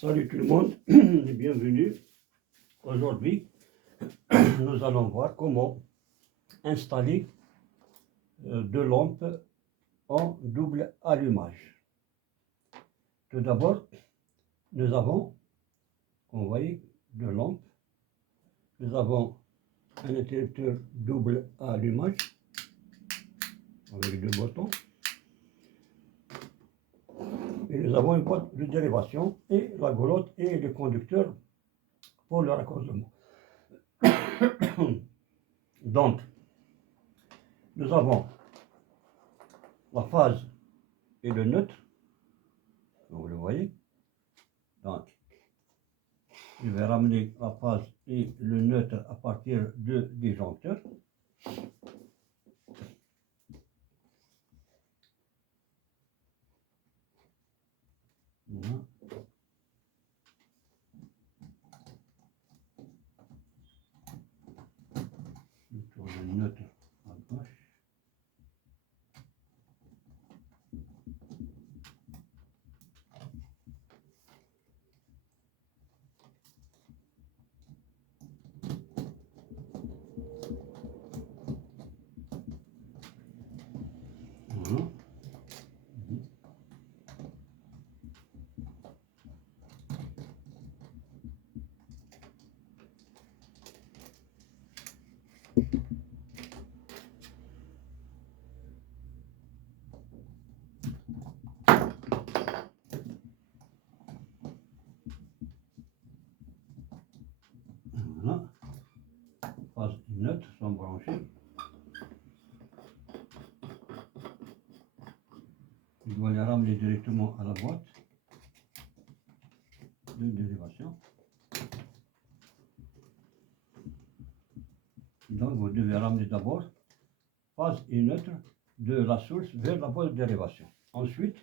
Salut tout le monde et bienvenue. Aujourd'hui, nous allons voir comment installer deux lampes en double allumage. Tout d'abord, nous avons, vous voyez, deux lampes. Nous avons un interrupteur double allumage avec deux boutons. Et nous avons une boîte de dérivation et la goulotte et le conducteur pour le raccordement. Donc, nous avons la phase et le neutre, comme vous le voyez. Donc, je vais ramener la phase et le neutre à partir du disjoncteur. Voilà. Je tourne le neutre à gauche. Voilà. Voilà. Phase et neutre sont branchés. Je dois les ramener directement à la boîte de dérivation. Donc vous devez ramener d'abord phase et neutre de la source vers la boîte de dérivation. Ensuite,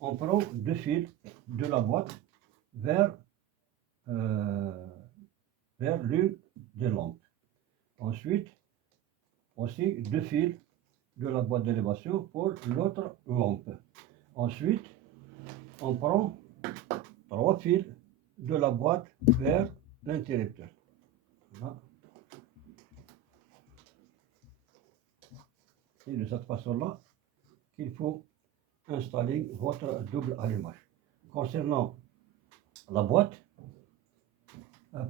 on prend deux fils de la boîte vers l'une des lampes. Ensuite, aussi deux fils de la boîte d'élévation pour l'autre lampe. Ensuite, on prend trois fils de la boîte vers l'interrupteur. Voilà. C'est de cette façon-là qu'il faut installer votre double allumage. Concernant la boîte,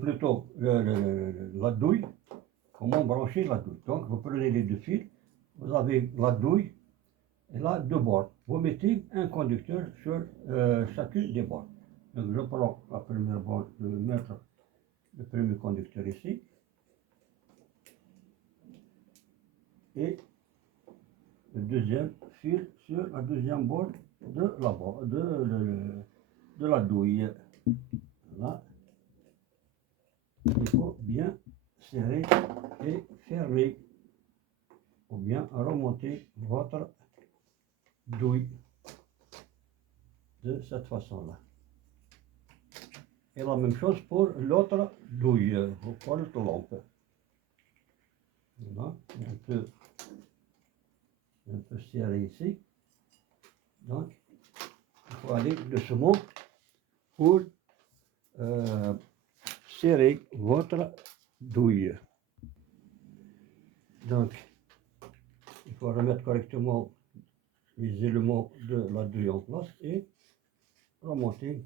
plutôt la douille, comment brancher la douille. Donc vous prenez les deux fils, vous avez la douille et là deux bornes. Vous mettez un conducteur sur chacune des bornes. Donc je prends la première borne, je vais mettre le premier conducteur ici. Et le deuxième fil sur la deuxième borne de la douille. Là, il faut bien serrer et fermer ou bien remonter votre douille de cette façon-là. Et la même chose pour l'autre douille, pour l'autre lampe. Voilà, un peu serré ici. Donc, il faut aller doucement pour serrer votre douille. Donc, il faut remettre correctement les éléments de la douille en place et remonter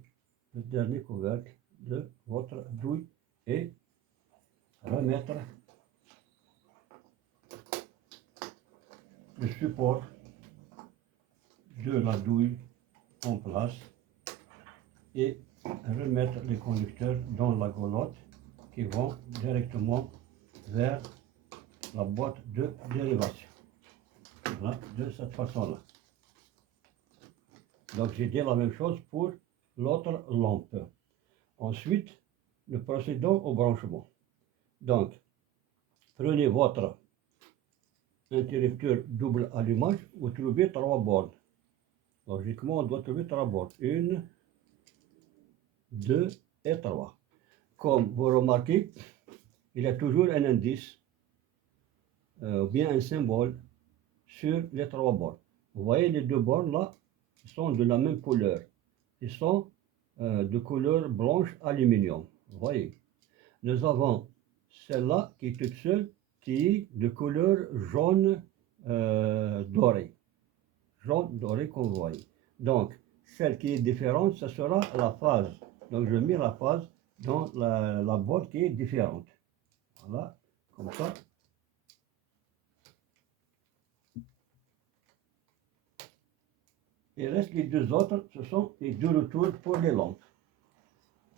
le dernier couvercle de votre douille et remettre le support de la douille en place et remettre les conducteurs dans la goulotte qui vont directement vers la boîte de dérivation. Voilà, de cette façon-là. Donc j'ai dit la même chose pour l'autre lampe. Ensuite, nous procédons au branchement. Donc, prenez votre interrupteur double allumage, vous trouvez trois bornes. Logiquement, on doit trouver trois bornes. Une, deux et trois. Comme vous remarquez, il y a toujours un indice, ou bien un symbole sur les trois bornes. Vous voyez les deux bornes là, ils sont de la même couleur. Ils sont de couleur blanche aluminium. Vous voyez. Nous avons celle-là qui est toute seule, qui est de couleur jaune doré. Jaune doré qu'on voit. Donc, celle qui est différente, ce sera la phase. Donc, je mets la phase dans la boîte qui est différente. Voilà, comme ça. Il reste les deux autres, ce sont les deux retours pour les lampes.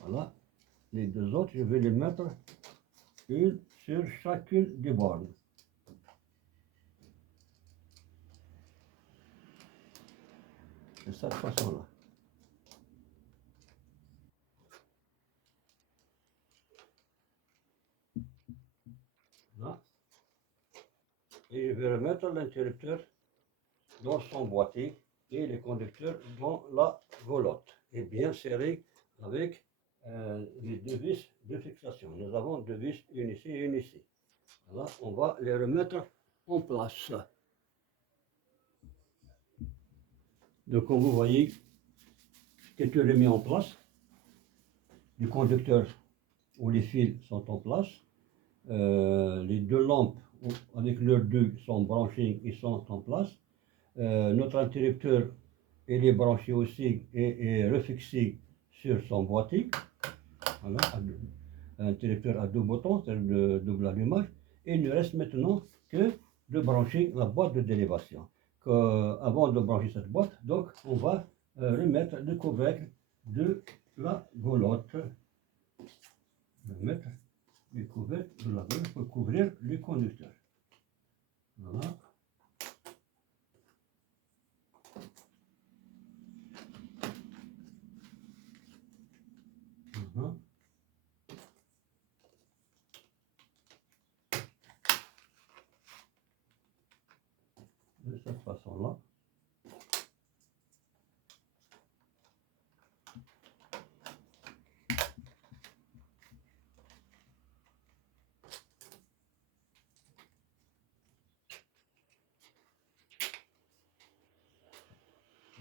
Voilà, les deux autres, je vais les mettre une sur chacune des bornes. De cette façon-là. Voilà. Et je vais remettre l'interrupteur dans son boîtier et les conducteurs dans la roulotte. Et bien serré avec les deux vis de fixation. Nous avons deux vis, une ici et une ici. Voilà, on va les remettre en place. Donc comme vous voyez, que tu les mets en place, les conducteurs ou les fils sont en place, les deux lampes avec leurs deux sont branchées et sont en place. Notre interrupteur il est branché aussi et refixé sur son boîtier. Voilà, un interrupteur à deux boutons, c'est le double allumage. Et il ne reste maintenant que de brancher la boîte de dérivation. Avant de brancher cette boîte, donc on va remettre le couvercle de la goulotte. Remettre le couvercle de la goulotte pour couvrir les conducteurs. Voilà. De cette façon-là.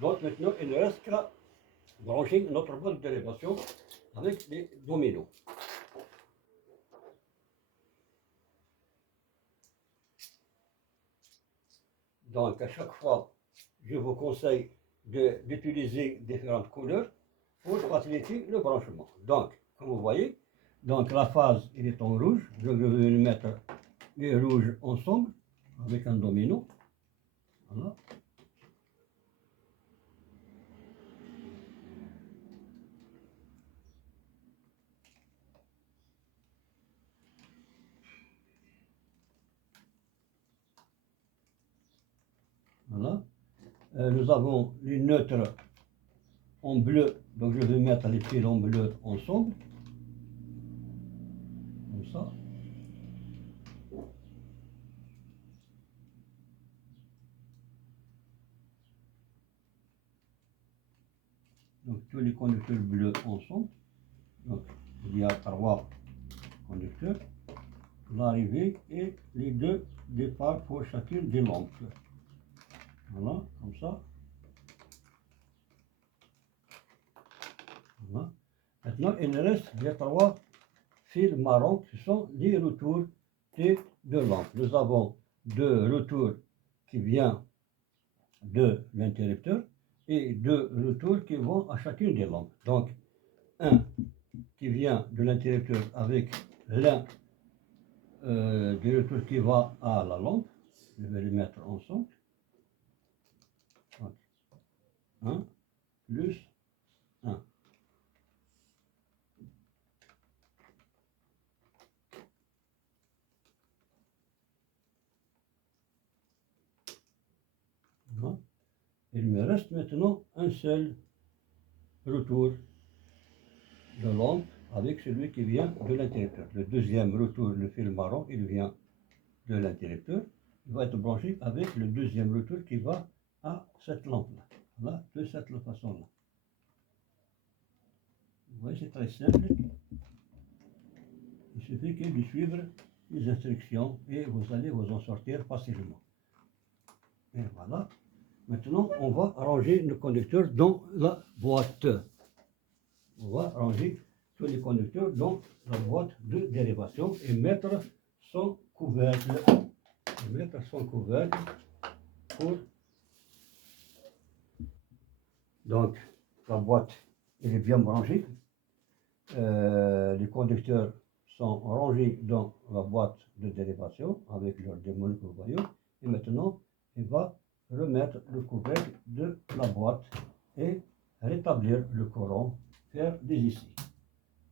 Donc maintenant, il ne reste qu'à brancher notre boîte d'élévation avec les dominos. Donc à chaque fois, je vous conseille d'utiliser différentes couleurs pour faciliter le branchement. Donc, comme vous voyez, donc la phase il est en rouge. Je vais mettre les rouges ensemble avec un domino. Voilà. Voilà. Nous avons les neutres en bleu, donc je vais mettre les fils en bleu ensemble. Comme ça. Donc tous les conducteurs bleus ensemble. Donc il y a trois conducteurs. L'arrivée et les deux départs pour chacune des lampes. Voilà, comme ça. Voilà. Maintenant, il reste les trois fils marrons qui sont les retours des deux lampes. Nous avons deux retours qui viennent de l'interrupteur et deux retours qui vont à chacune des lampes. Donc, un qui vient de l'interrupteur avec l'un des retours qui va à la lampe. Je vais les mettre ensemble. 1 plus 1. Voilà. Il me reste maintenant un seul retour de lampe avec celui qui vient de l'interrupteur. Le deuxième retour, le fil marron, il vient de l'interrupteur. Il va être branché avec le deuxième retour qui va à cette lampe-là. Voilà, de cette façon-là. Vous voyez, c'est très simple. Il suffit que de suivre les instructions et vous allez vous en sortir facilement. Et voilà. Maintenant, on va ranger le conducteur dans la boîte. on va ranger tous les conducteurs dans la boîte de dérivation et mettre son couvercle. Pour... Donc, la boîte elle est bien branchée. Les conducteurs sont rangés dans la boîte de dérivation avec leur démon que vous voyez. Et maintenant, il va remettre le couvercle de la boîte et rétablir le courant, faire des ici.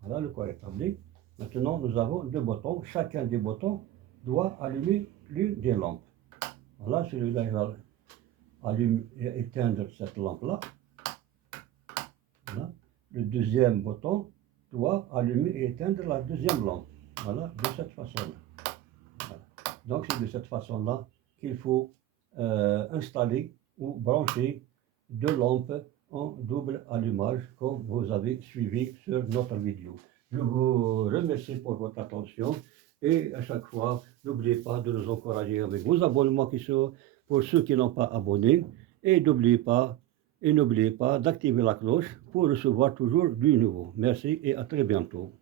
Voilà le courant rétabli. Maintenant, nous avons deux boutons. Chacun des boutons doit allumer l'une des lampes. Voilà, celui-là, il va allumer et éteindre cette lampe-là. Voilà. Le deuxième bouton doit allumer et éteindre la deuxième lampe. Voilà, de cette façon-là. Voilà. Donc, c'est de cette façon-là qu'il faut installer ou brancher deux lampes en double allumage, comme vous avez suivi sur notre vidéo. Je vous remercie pour votre attention et à chaque fois, n'oubliez pas de nous encourager avec vos abonnements qui sont pour ceux qui n'ont pas abonné et n'oubliez pas d'activer la cloche pour recevoir toujours du nouveau. Merci et à très bientôt.